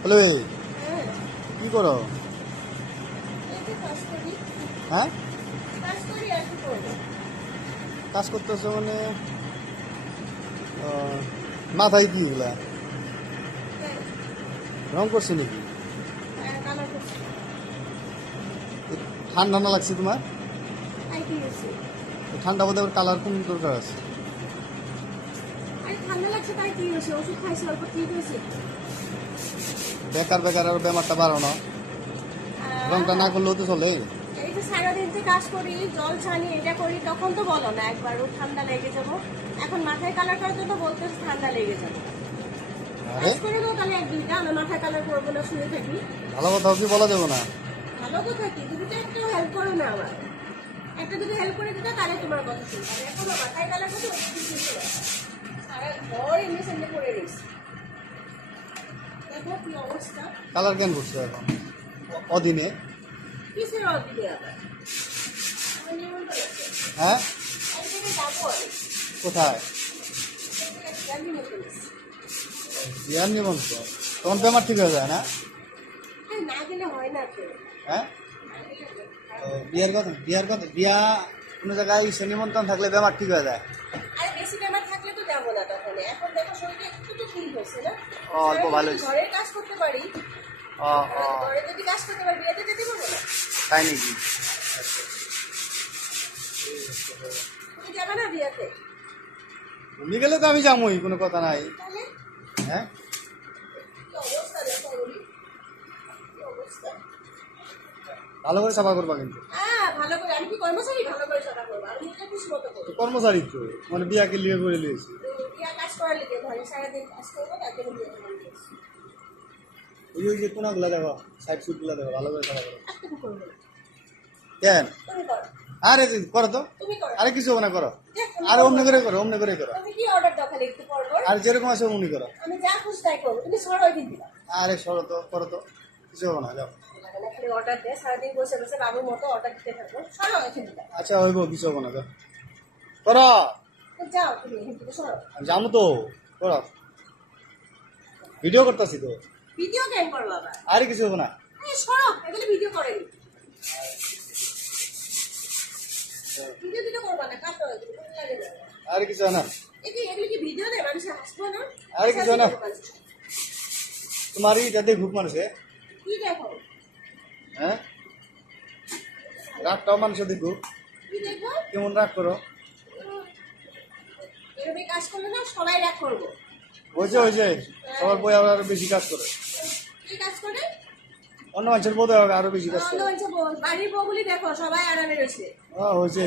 Hello হ্যাঁ, কি করো? এই যে কাজ করি। হ্যাঁ, কাজ করি আর কি করবো? কাজ করতেছো মানে মাথায় কি এগুলা হ্যাঁ, রং করছো নাকি? কালার করছি। ঠান্ডা না লাগছে তোমার? আর কি হয়েছে? ঠান্ডা বোধ কালার কোন দরকার আছে? আরে ঠান্ডা লাগছে তাই কি হয়েছে? ওষুধ খাইছি অল্প ঠিক হয়েছে। বেকার বেকার আর বেমারটা বাড়ানো, রংটা না করলেও তো চলে। এই যে সারাদিন যে কাজ করি, জল ছানি, এটা করি, তখন তো বলো না একবারও ঠান্ডা লেগে যাবো। এখন মাথায় কালার করতে তো বলতেছে ঠান্ডা লেগে যাবে। আরে কাজ করে দাও তাহলে এক দুইটা, আমি মাথায় কালার করবো না, শুয়ে থাকি। ভালো কথাও কি বলা যাবে না? ভালো তো থাকি, তুমি তো একটু হেল্প করো না আমার। একটা যদি হেল্প করে দিতে তাহলে তোমার কথা শুনবো। আর এখন মাথায় কালার করতে ওটা কিছু শুনতে পারো না। সারা ঘর এমনি সেমনি পড়ে রয়েছে। দেখো কি অবস্থা। কালার কেন করছো এখন অদিনে? কিসের অদিনে আবার? আমার নিমন্ত্রণ আছে। হ্যাঁ, একদিনে যাবো আমি। কোথায়? একদিনে নিমন্ত্রণ আছে। বিয়ার নিমন্ত্রণ, তখন বেমার ঠিক হয়ে যায় না? আরে না গেলে হয় না তো। হ্যাঁ, না গেলে হয় না। বিয়ার কথা বিয়া কোনো জায়গায় ইসে নিমন্ত্রণ থাকলে বেমার ঠিক হয়ে যায়। আরে বেশি বেমার থাকলে তো যাবো না তখন। এখন দেখো শরীরে একটু তো ঠিক হয়েছে না? অল্প ভালো হয়েছে। ঘরের কাজ করতে পারি। ও ও, ঘরে যদি কাজ করতে পারি বিয়েতে যেতে পারবো না। তাই নাকি? তুমি যাবে না বিয়েতে? তুমি গেলে তো আমি যাবোই, কোনো কথা নাই। তাহলে হ্যাঁ, কি অবস্থা দেখো বলি। কি অবস্থা। ভালো করে সাফা করবা কিন্তু। হ্যাঁ, ভালো করে। আমি কি কর্মচারী? ভালো করে সাদা করবো। আমি নিজে খুশি মতো করবো। কর্মচারী তো মানে বিয়াকে লিয়ে করে লিয়েছি। বিয়া কাজ করার লিগে ঘরে সারাদিন কাজ করবো, তারপরে বিয়ে করবো। ওই যে কোনাগুলা দেখো, সাইড সুট গুলা দেখো, ভালো করে সাফা করো। তুমি করবো না। কেন? তুমি করো। আরে করো তো, তুমি করো। আরে কিছু হবে না, করো। দেখ, আমি আর করবো অমনি না। করে করো, অমনি করে করো। তুমি কি অর্ডার দাও খালি একটু পর পর? আর যেরকম আছে অমনি করো। আমি যা খুশি তাই করবো। তুমি সরাই দিন দিবা। আরে সরো তো, করো তো, কিছু হবে না, যাও। খালি অর্ডার দেয়, সারাদিন বসে বসে বাবুর মতো অর্ডার দিতে থাকবো। সরো এখান থেকে। আচ্ছা হইব, কিছু হবে না, যাও করো। যাও তুমি এখান থেকে সরো। যাবো তো, করো। ভিডিও করতেছি তো। ভিডিও কেন করবো আবার? আরে কিছু হবে না। সরো, এগুলো ভিডিও করেনি। ভিডিও দিতে করবা না, কাটো এগুলো, ভালো লাগে না। আরে কিছু হয় না, এগুলো কি ভিডিও দেয়? মানুষের হাসবো না? আরে কিছু না। তোমারই যাতে ঘুপ মানুষে। কি দেখো? হ্যাঁ, রাগটাও মানুষের দেখুক, কি দেখবো? কেমন রাগ করো। এরকম কাজ করলে না সবাই রাগ করবো। হয়েছে সবার বই আরো বেশি কাজ করে, কি কাজ করে? অন্য মানুষের বোধ আরো বেশি কাজ করে। বাড়ির বউগুলি দেখো সবাই আরামে রয়েছে। হয়েছে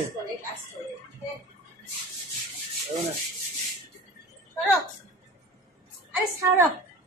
কাজ করে। হবে না।